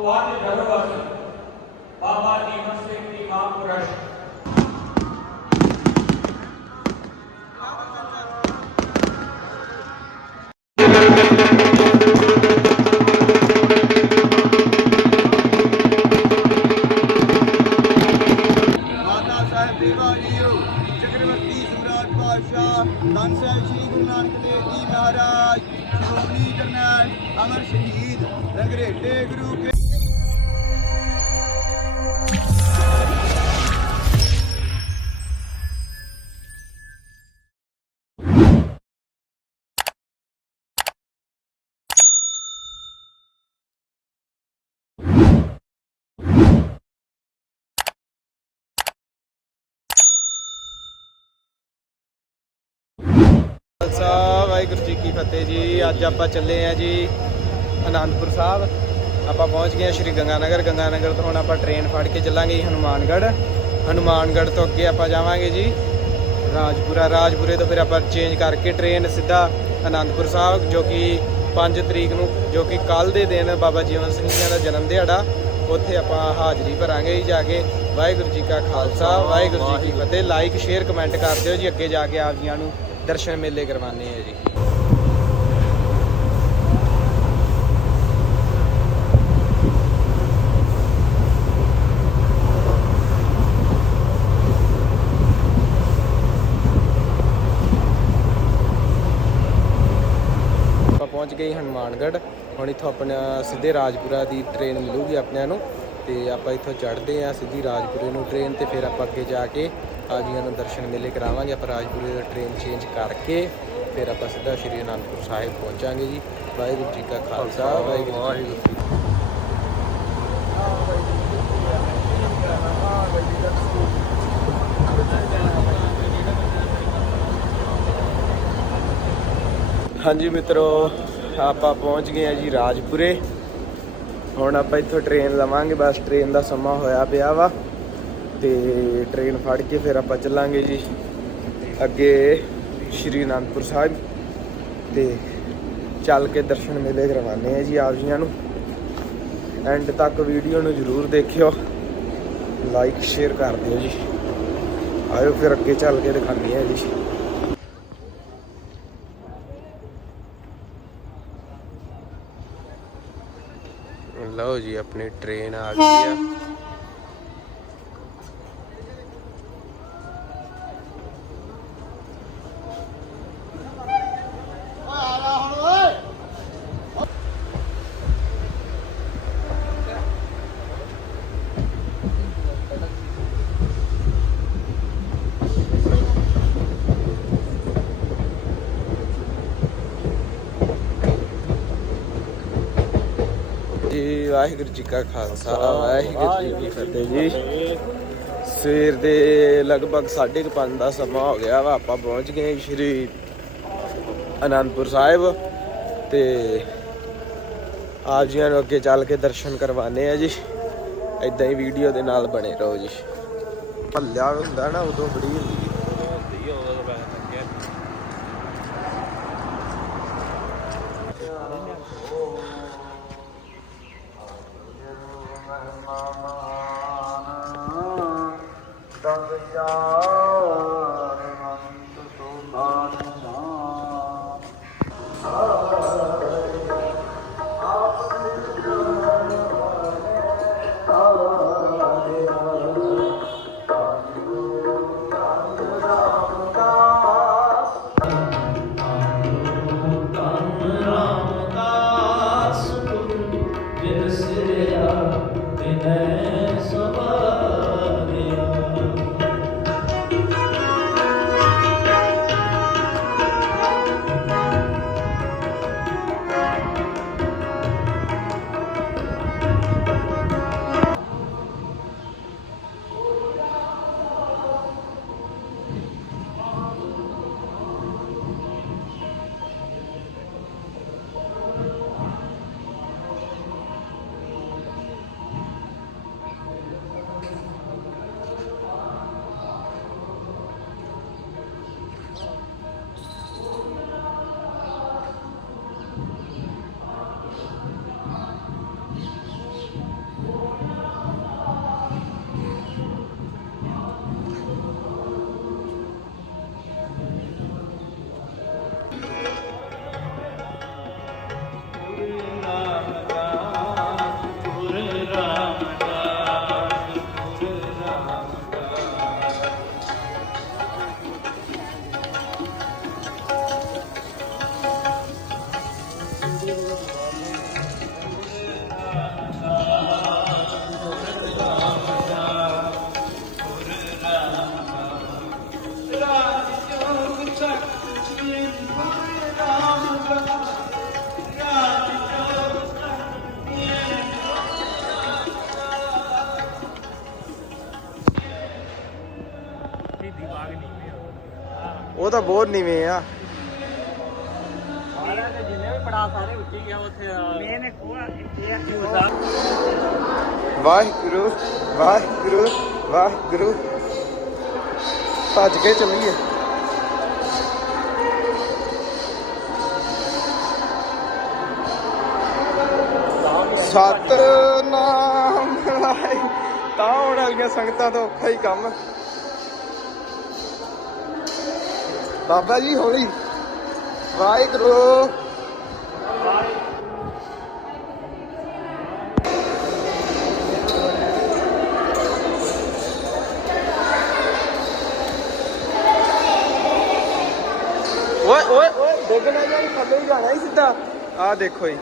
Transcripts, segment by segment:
ਤੋਂ ਅੱਜ ਜਨਮਸ ਬਾਬਾ ਜੀਵਨ ਸਿੰਘ ਦੀ ਮਹਾਂਪੁਰਸ਼ ਮਾਤਾ ਵਾਹਿਗੁਰੂ ਜੀ ਕੀ ਫਤਿਹ ਜੀ। ਅੱਜ ਆਪਾਂ ਚੱਲੇ ਆ ਜੀ ਆਨੰਦਪੁਰ ਸਾਹਿਬ। ਆਪਾਂ ਪਹੁੰਚ ਗਏ ਹਾਂ ਸ਼੍ਰੀ ਗੰਗਾਨਗਰ। ਗੰਗਾਨਗਰ ਤੋਂ ਹੁਣ ਆਪਾਂ ਟ੍ਰੇਨ ਫੜ ਕੇ ਚੱਲਾਂਗੇ ਜੀ ਹਨੂਮਾਨਗੜ੍ਹ। ਹਨੂਮਾਨਗੜ੍ਹ ਤੋਂ ਅੱਗੇ ਆਪਾਂ ਜਾਵਾਂਗੇ ਜੀ ਰਾਜਪੁਰਾ। ਰਾਜਪੁਰੇ ਤੋਂ ਫਿਰ ਆਪਾਂ ਚੇਂਜ ਕਰਕੇ ਟ੍ਰੇਨ ਸਿੱਧਾ ਆਨੰਦਪੁਰ ਸਾਹਿਬ, ਜੋ ਕਿ 5 ਤਰੀਕ ਨੂੰ, ਜੋ ਕਿ ਕੱਲ ਦੇ ਦਿਨ ਬਾਬਾ ਜੀਵਨ ਸਿੰਘ ਜੀ ਦਾ ਜਨਮ ਦਿਹਾੜਾ, ਉੱਥੇ ਆਪਾਂ ਹਾਜ਼ਰੀ ਭਰਾਂਗੇ ਜੀ ਜਾ ਕੇ। ਵਾਹਿਗੁਰੂ ਜੀ ਕਾ ਖਾਲਸਾ, ਵਾਹਿਗੁਰੂ ਜੀ ਕੀ ਫਤਿਹ। ਲਾਈਕ ਸ਼ੇਅਰ ਕਮੈਂਟ ਕਰ ਦਿਓ ਜੀ। ਅੱਗੇ ਜਾ ਕੇ ਆਪ ਜੀਆਂ ਨੂੰ ਦਰਸ਼ਨ ਮੇਲੇ ਕਰਵਾਣੇ ਆ ਜੀ। ਆਪਾਂ ਪਹੁੰਚ ਹਨੂਮਾਨਗੜ੍ਹ। ਹੁਣ ਇੱਥੋਂ ਆਪਣਾ ਸਿੱਧੇ ਰਾਜਪੁਰਾ ਦੀ ਟ੍ਰੇਨ ਮਿਲੂਗੀ ਆਪਣਿਆਂ ਨੂੰ। ਤੇ ਆਪਾਂ ਇੱਥੋਂ ਚੜ੍ਹਦੇ ਆ ਸਿੱਧੀ ਰਾਜਪੁਰੇ ਨੂੰ ਟ੍ਰੇਨ ਤੇ, ਫਿਰ ਆਪਾਂ ਅੱਗੇ ਜਾ ਕੇ ਆਜੀਆਂ ਨੂੰ ਦਰਸ਼ਨ ਮੇਲੇ ਕਰਾਵਾਂਗੇ। ਆਪਾਂ ਰਾਜਪੁਰੇ ਦਾ ਟ੍ਰੇਨ ਚੇਂਜ ਕਰਕੇ, ਫਿਰ ਆਪਾਂ ਸਿੱਧਾ ਸ਼੍ਰੀ ਅਨੰਦਪੁਰ ਸਾਹਿਬ ਪਹੁੰਚਾਂਗੇ ਜੀ। ਵਾਹਿਗੁਰੂ ਜੀ ਕਾ ਖਾਲਸਾ, ਵਾਹਿਗੁਰੂ ਜੀ ਕੀ ਫਤਿਹ। ਹਾਂਜੀ ਮਿੱਤਰੋ ਆਪਾਂ ਪਹੁੰਚ ਗਏ ਆ ਜੀ ਰਾਜਪੁਰੇ। ਹੁਣ ਆਪਾਂ ਇੱਥੋਂ ਟ੍ਰੇਨ ਲਵਾਂਗੇ, ਬਸ ਟ੍ਰੇਨ ਦਾ ਸਮਾਂ ਹੋਇਆ ਪਿਆ ਵਾ। ਤੇ ਟ੍ਰੇਨ ਫੜ ਕੇ ਫਿਰ ਆਪਾਂ ਚੱਲਾਂਗੇ ਜੀ ਅੱਗੇ ਸ਼੍ਰੀ ਅਨੰਦਪੁਰ ਸਾਹਿਬ। ਤੇ ਚੱਲ ਕੇ ਦਰਸ਼ਨ ਮੇਲੇ ਕਰਵਾਉਂਦੇ ਆ ਜੀ ਆਪ ਜੀਆਂ ਨੂੰ। ਐਂਡ ਤੱਕ ਵੀਡੀਓ ਨੂੰ ਜਰੂਰ ਦੇਖਿਓ। ਲਾਈਕ ਸ਼ੇਅਰ ਕਰ ਦਿਓ ਜੀ। ਆਇਓ ਫਿਰ ਅੱਗੇ ਚੱਲ ਕੇ ਦਿਖਾਉਂਦੇ ਆ ਜੀ। ਲਓ ਜੀ ਆਪਣੀ ਟ੍ਰੇਨ ਆ ਗਈ ਆ ਜੀ ਵਾਹਿਗੁਰੂ ਜੀ ਕਾ ਖਾਲਸਾ ਵਾਹਿਗੁਰੂ ਜੀ ਕੀ ਫਤਿਹ ਜੀ। ਸਵੇਰ ਦੇ ਲਗਭਗ 5:30 ਦਾ ਸਮਾਂ ਹੋ ਗਿਆ ਵਾ ਆਪਾਂ ਪਹੁੰਚ ਗਏ ਸ਼੍ਰੀ ਅਨੰਦਪੁਰ ਸਾਹਿਬ ਤੇ ਆਪ ਜੀਆਂ ਨੂੰ ਅੱਗੇ ਚੱਲ ਕੇ ਦਰਸ਼ਨ ਕਰਵਾਣੇ ਆ ਜੀ। ਇਦਾਂ ਹੀ ਵੀਡੀਓ ਦੇ ਨਾਲ ਬਣੇ ਰਹੋ ਜੀ। ਭੱਲਿਆ ਹੁੰਦਾ ਨਾ ਉਦੋਂ ਬੜੀ ਹੁੰਦੀ 안녕하세요. ਉਹ ਤਾਂ ਬਹੁਤ ਨੀਵੇਂ ਆ। ਸਾਰਿਆਂ ਦੇ ਜਿੰਨੇ ਵੀ ਪੜਾ ਸਾਰੇ ਉੱਚੀ ਗਿਆ ਉੱਥੇ ਮੇਨ ਇੱਕ ਉਹ ਆ ਇਹ ਆ। ਵਾਹਿਗੁਰੂ ਵਾਹਿਗੁਰੂ ਵਾਹਿਗੁਰੂ। ਭੱਜ ਕੇ ਚੱਲੀਏ। ਸਤਨਾਮ ਵਾਹਿ ਤਾਂ ਆਉਣ ਵਾਲੀਆਂ ਸੰਗਤਾਂ ਤੋਂ ਔਖਾ ਹੀ ਕੰਮ। ਬਾਬਾ ਜੀ ਹੌਲੀ। ਵਾਹਿਗੁਰੂ। ਓਏ ਓਏ ਓਏ, ਡਿੱਗ ਨਾ ਥੱਲੇ ਹੀ ਜਾਣਾ ਹੀ ਸਿੱਧਾ। ਆਹ ਦੇਖੋ ਜੀ,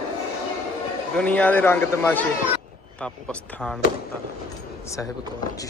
ਦੁਨੀਆ ਦੇ ਰੰਗ ਤਮਾਸ਼ੇ। ਤਪ ਸਥਾਨ ਸਾਹਿਬ ਕੌਰ ਜੀ।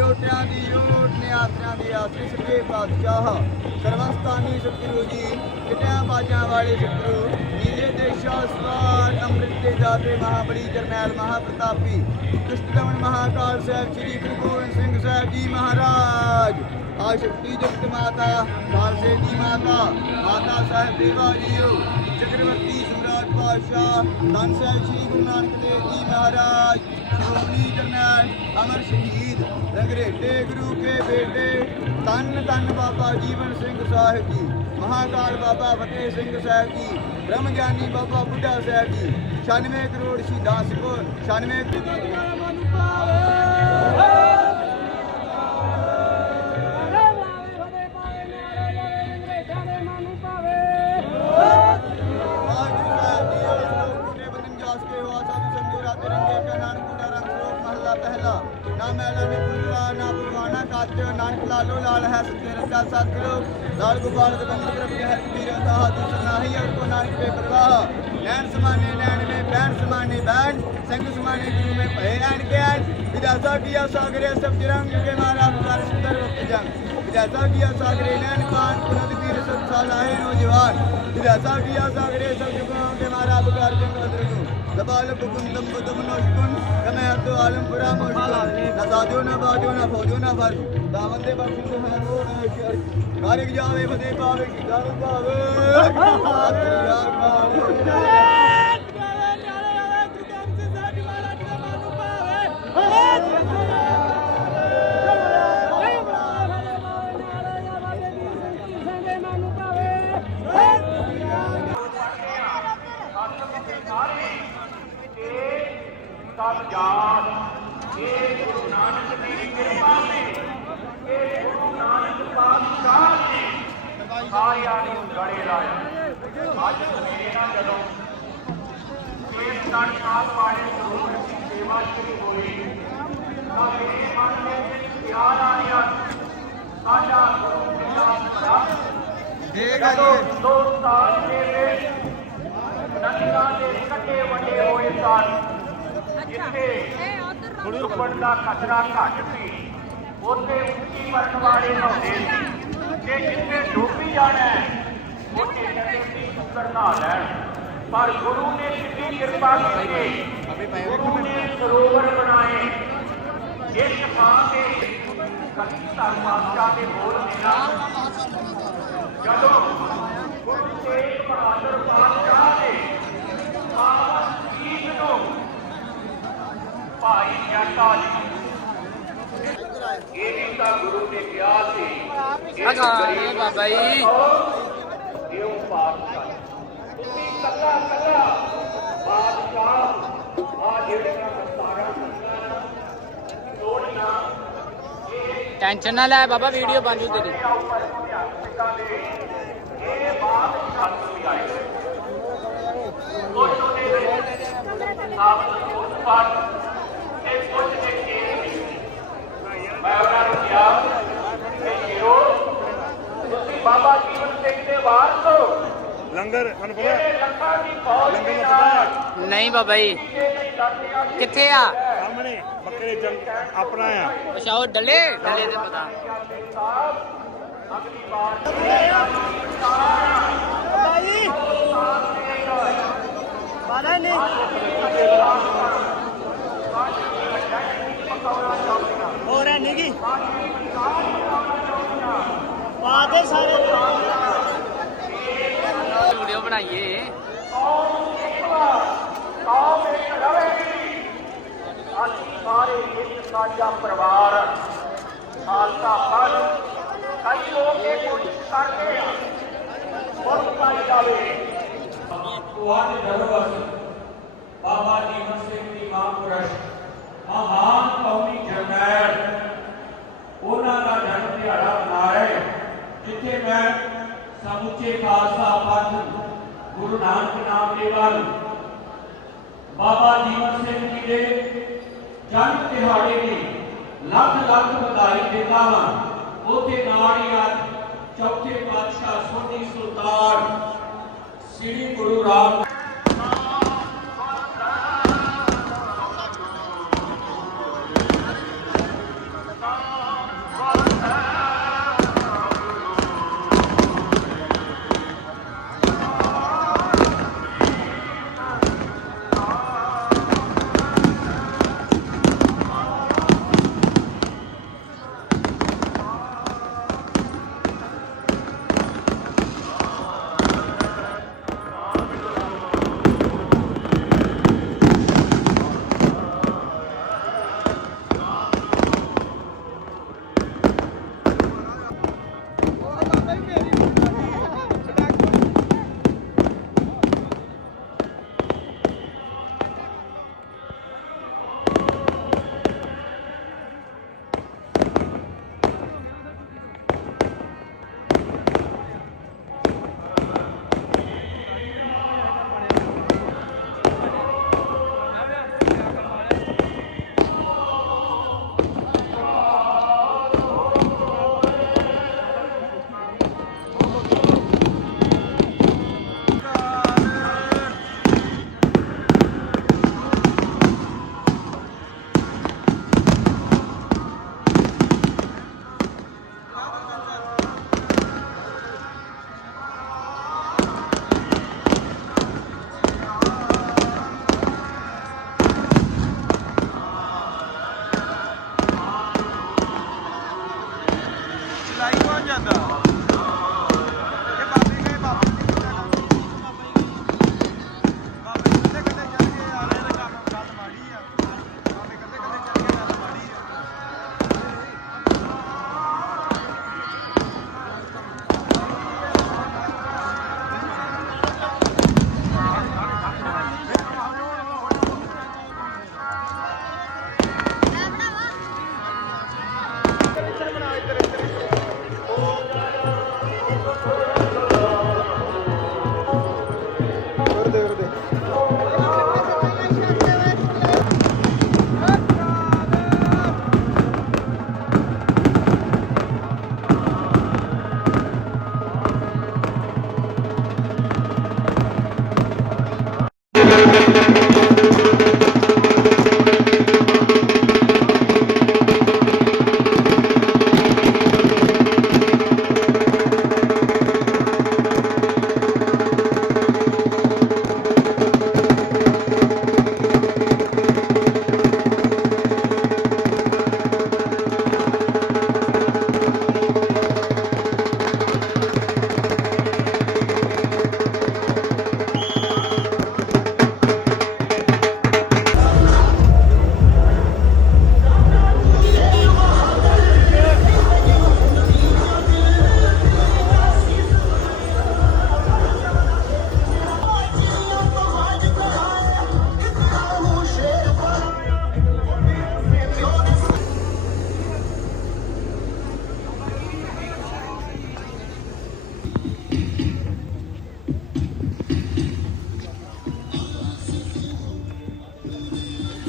ਜੋਟਿਆਂ ਦੀ ਓਟ ਨਿਆਤਰਿਆਂ ਦੀ ਆਸਰੀ ਸੱਚੇ ਪਾਤਸ਼ਾਹ। ਸਰਵਸਤਾਨੀ ਸਤਿਗੁਰੂ ਜੀ ਕਿਟਿਆਂ ਬਾਜਾਂ ਵਾਲੇ ਸਤਿਗੁਰੂ ਜੀਦੇ ਦੇ ਸ਼ਾਸਵਾਰ ਅੰਮ੍ਰਿਤ ਦੇ ਦਾਤੇ ਮਹਾਬਲੀ ਜਰਨੈਲ ਮਹਾਪ੍ਰਤਾਪੀ ਕ੍ਰਿਸ਼ਨਦਮਨ ਮਹਾਕਾਲ ਸਾਹਿਬ, ਸ੍ਰੀ ਗੁਰੂ ਗੋਬਿੰਦ ਸਿੰਘ ਸਾਹਿਬ ਜੀ ਮਹਾਰਾਜ। ਆ ਸ਼ਕਤੀ ਜਗਤ ਮਾਤਾ, ਖਾਲਸੇ ਦੀ ਮਾਤਾ ਮਾਤਾ ਸਾਹਿਬ ਦੇਵਾ ਜੀਓ, ਚੱਕਰਵਰਤੀ ਸਮਰਾਟ ਪਾਤਸ਼ਾਹ, ਧੰਨ ਸਾਹਿਬ ਸ੍ਰੀ ਗੁਰੂ ਨਾਨਕ ਦੇਵ ਜੀ ਮਹਾਰਾਜ। ਸ਼੍ਰੋਮਣੀ ਜਰਨੈਲ ਅਮਰ ਸ਼ਹੀਦ ਰੰਗਰੇਟੇ ਗੁਰੂ ਕੇ ਬੇਟੇ। ਤਨ ਤਨ ਬਾਬਾ ਜੀਵਨ ਸਿੰਘ ਸਾਹਿਬ ਜੀ, ਮਹਾਕਾਲ ਬਾਬਾ ਫਤਿਹ ਸਿੰਘ ਸਾਹਿਬ ਜੀ ਬ੍ਰਹਮ ਗਿਆਨੀ ਬਾਬਾ ਬੁੱਢਾ ਸਾਹਿਬ ਜੀ। 96 ਕਰੋੜ ਸ਼ਹੀਦਾਂ ਸਿਕੋ 96 ਵਾਹਿਗੁਰੂ ਨਾਨਕ ਲਾਲੋ ਲਾਲ ਹੈ ਸਤਿ ਰਸਾ ਸਤਿਗੁਰੂ। ਲਾਲ ਗੋਪਾਲ ਦੇ ਬੰਦੇ ਪ੍ਰਭ ਹੈ ਪੀਰ ਸਾਹ ਦੂਸਰ ਨਾਹੀ ਅਰ ਕੋ ਨਾਨਕ ਬੇ ਪਰਵਾਹ ਲੈਣ ਸਮਾਨੇ, ਲੈਣ ਮੇ ਬੈਣ ਸਮਾਨੇ, ਬੈਣ ਸੰਗ ਸਮਾਨੇ, ਗੁਰੂ ਮੇ ਭਏ ਆਣ ਕੇ ਆਣ ਵਿਦਾਤਾ ਕੀਆ ਸਾਗਰੇ, ਸਭ ਜਰੰਗ ਕੇ ਮਾਰਾ ਬੁਕਾਰ ਸੁੰਦਰ ਵਕਤ ਜੰਗ। ਵਿਦਾਤਾ ਕੀਆ ਸਾਗਰੇ, ਲੈਣ ਪਾਨ ਪੁਨਦ ਪੀਰ ਸਭ ਸਾਲਾਹੇ ਨੌਜਵਾਨ। ਵਿਦਾਤਾ ਕੀਆ ਸਾਗਰੇ, ਸਭ ਜੁਗਾਂ ਕੇ ਮਾਰਾ ਬੁਕਾਰ ਜੰਗ ਅਦਰ ਨੂੰ لبالبكم لم دمنوشكم كما يبدو عالم براموشكم لا زادونا بادونا فوجونا فرد ਦਾਵਤ ਦੇ ਬਾਪੂ ਨੂੰ ਹੈ ਉਹ ਕਾਰਿਕ ਜਾਵੇ ਬਦੇ ਪਾਵੇ ਕੀ ਗਾਣ ਗਾਵੇ ਯਾਰ ਮਾਰ ਸਭ ਜਾਣ ਇਹ ਸਾਰਿਆਂ ਨੂੰ ਗੜੇ ਲਾਇਆ ਅੱਜ ਸਵੇਰੇ ਨਾਲ ਜਦੋਂ ਇਸ ਆਪ ਵਾਲੇ ਸਰੂਪ ਦੀ ਸੇਵਾ ਸ਼ੁਰੂ ਹੋਈ ਤਾਂ ਮੇਰੇ ਮਨ ਵਿੱਚ ਖਿਆਲ ਆਇਆ ਸਾਡਾ ਗੁਰੂ ਪਿਤਾ ਬੜਾ ਦੇਗਾ ਜੀ ਦੋ ਸਾਲ ਦੇ ਵਿੱਚ ਨਦੀਆਂ ਦੇ ਕੱਟੇ ਵੱਡੇ ਹੋਏ ਸਨ ਜਿੱਥੇ ਗੁਰਬਣ ਦਾ ਖਤਰਾ ਘੱਟ ਸੀ। ਉੱਥੇ ਉੱਚੀ ਮਰਨ ਵਾਲੇ ਨਹਾਉਂਦੇ ਸੀ ਤੇ ਜਿੱਥੇ ਡੁੱਬੀ ਜਾਣਾ ਹੈ, ਉੱਥੇ ਕਹਿੰਦੇ ਸੀ ਪੁੱਤਰ ਨਹਾ ਲੈਣ ਪਰ ਗੁਰੂ ਨੇ ਕਿੰਨੀ ਕਿਰਪਾ ਕੀਤੀ। ਗੁਰੂ ਨੇ ਸਰੋਵਰ ਬਣਾਏ। ਇਸ ਥਾਂ ਤੇ ਕਦੀ ਧਰਮ ਪਾਤਸ਼ਾਹ ਦੇ ਬੋਲ ਮਿਲਾ ਜਦੋਂ ਗੁਰੂ ਤੇਗ ਬਹਾਦਰ ਪਾਤਸ਼ਾਹ ਨੇ ਪਾਵਨ ਚੀਜ਼ ਨੂੰ ਭਾਈ ਜੱਟਾ ਜੀ ਇਹ ਤਾਂ ਗੁਰੂ ਨੇ ਕਿਹਾ ਸੀ ਆ ਬਾਬਾ ਜੀ ਇਹ ਪਾਤਸ਼ਾਹ ਤੁਸੀਂ ਕੱਲਾ ਕੱਲਾ ਬਾਦਸ਼ਾਹ ਆ ਜਿਹੜੀਆਂ ਟੈਨਸ਼ਨ ਨਾ ਲੈ ਬਾਬਾ ਵੀਡੀਓ ਬਣ ਜੂ ਤੇਰੀ। ਉੱਪਰ ਸਿੱਖਾਂ ਦੇ ਵੀ ਆਏ। ਕੁਝ ਉਹਦੇ ਵਿੱਚ ਆਪ ਉਸ ਪਾਠ ਤੇ ਕੁਝ ਮੈਂ ਉਹਨਾਂ ਨੂੰ ਕਿਹਾ ਕਿ ਸ਼ੇਰੋ ਤੁਸੀਂ ਬਾਬਾ ਜੀਵਨ ਸਿੰਘ ਦੇ ਵਾਰਸ ਹੋ ਲੰਗਰ ਤੁਹਾਨੂੰ ਪਤਾ ਇਹ ਲੱਖਾਂ ਦੀ ਫੌਜ ਲੰਗਰ ਦੇ ਦਾ ਪਤਾ ਨਾਲ ਹੈ ਨਹੀਂ ਬਾਬਾ ਜੀ ਇਹ ਨਹੀਂ ਕਰਦੇ ਆ ਕਿੱਥੇ ਆ ਸਾਹਮਣੇ ਬੱਕਰੇ ਜੰਗ ਆਪਣਾ ਆ ਅੱਛਾ ਉਹ ਡਲੇ ਡਲੇ ਤੇ ਪਤਾ ਅਗਲੀ ਵਾਰ ਹੋਰ ਹੈ ਨੀ ਗੀ ਬਾਦੇ ਸਾਰੇ ਵੀਡੀਓ ਬਣਾਈਏ ਕੌਮ ਇੱਕ ਰਵੇਗੀ ਅਸੀਂ ਸਾਰੇ ਇੱਕ ਸਾਂਝਾ ਪਰਿਵਾਰ ਖਾਲਸਾ ਪੰਥ ਕਈ ਲੋਕ ਇਹ ਕੋਸ਼ਿਸ਼ ਕਰਦੇ ਆ ਬਹੁਤ ਪਾਈ ਜਾਵੇ ਤੁਹਾਡੇ ਦਰਵਾਜ਼ੇ ਬਾਬਾ ਜੀਵਨ ਸਿੰਘ ਦੀ ਮਹਾਂਪੁਰਸ਼ ਮਹਾਨ ਕੌਮੀ ਜਰਨੈਲ ਉਹਨਾਂ ਦਾ ਜਨਮ ਦਿਹਾੜਾ ਮਨਾ ਰਹੇ ਜਿੱਥੇ ਮੈਂ ਸਮੁੱਚੇ ਖਾਲਸਾ ਪੰਥ ਗੁਰੂ ਨਾਨਕ ਨਾਮ ਦੇ ਵੱਲ ਬਾਬਾ ਜੀਵਨ ਸਿੰਘ ਜੀ ਦੇ ਜਨਮ ਦਿਹਾੜੇ ਦੀ ਲੱਖ ਲੱਖ ਵਧਾਈ ਦਿੰਦਾ ਹਾਂ। ਉਹਦੇ ਨਾਲ ਹੀ ਅੱਜ ਚੌਥੇ ਪਾਤਸ਼ਾਹ ਸੋਢੀ ਸੁਲਤਾਨ ਸ੍ਰੀ ਗੁਰੂ ਰਾਮ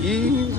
E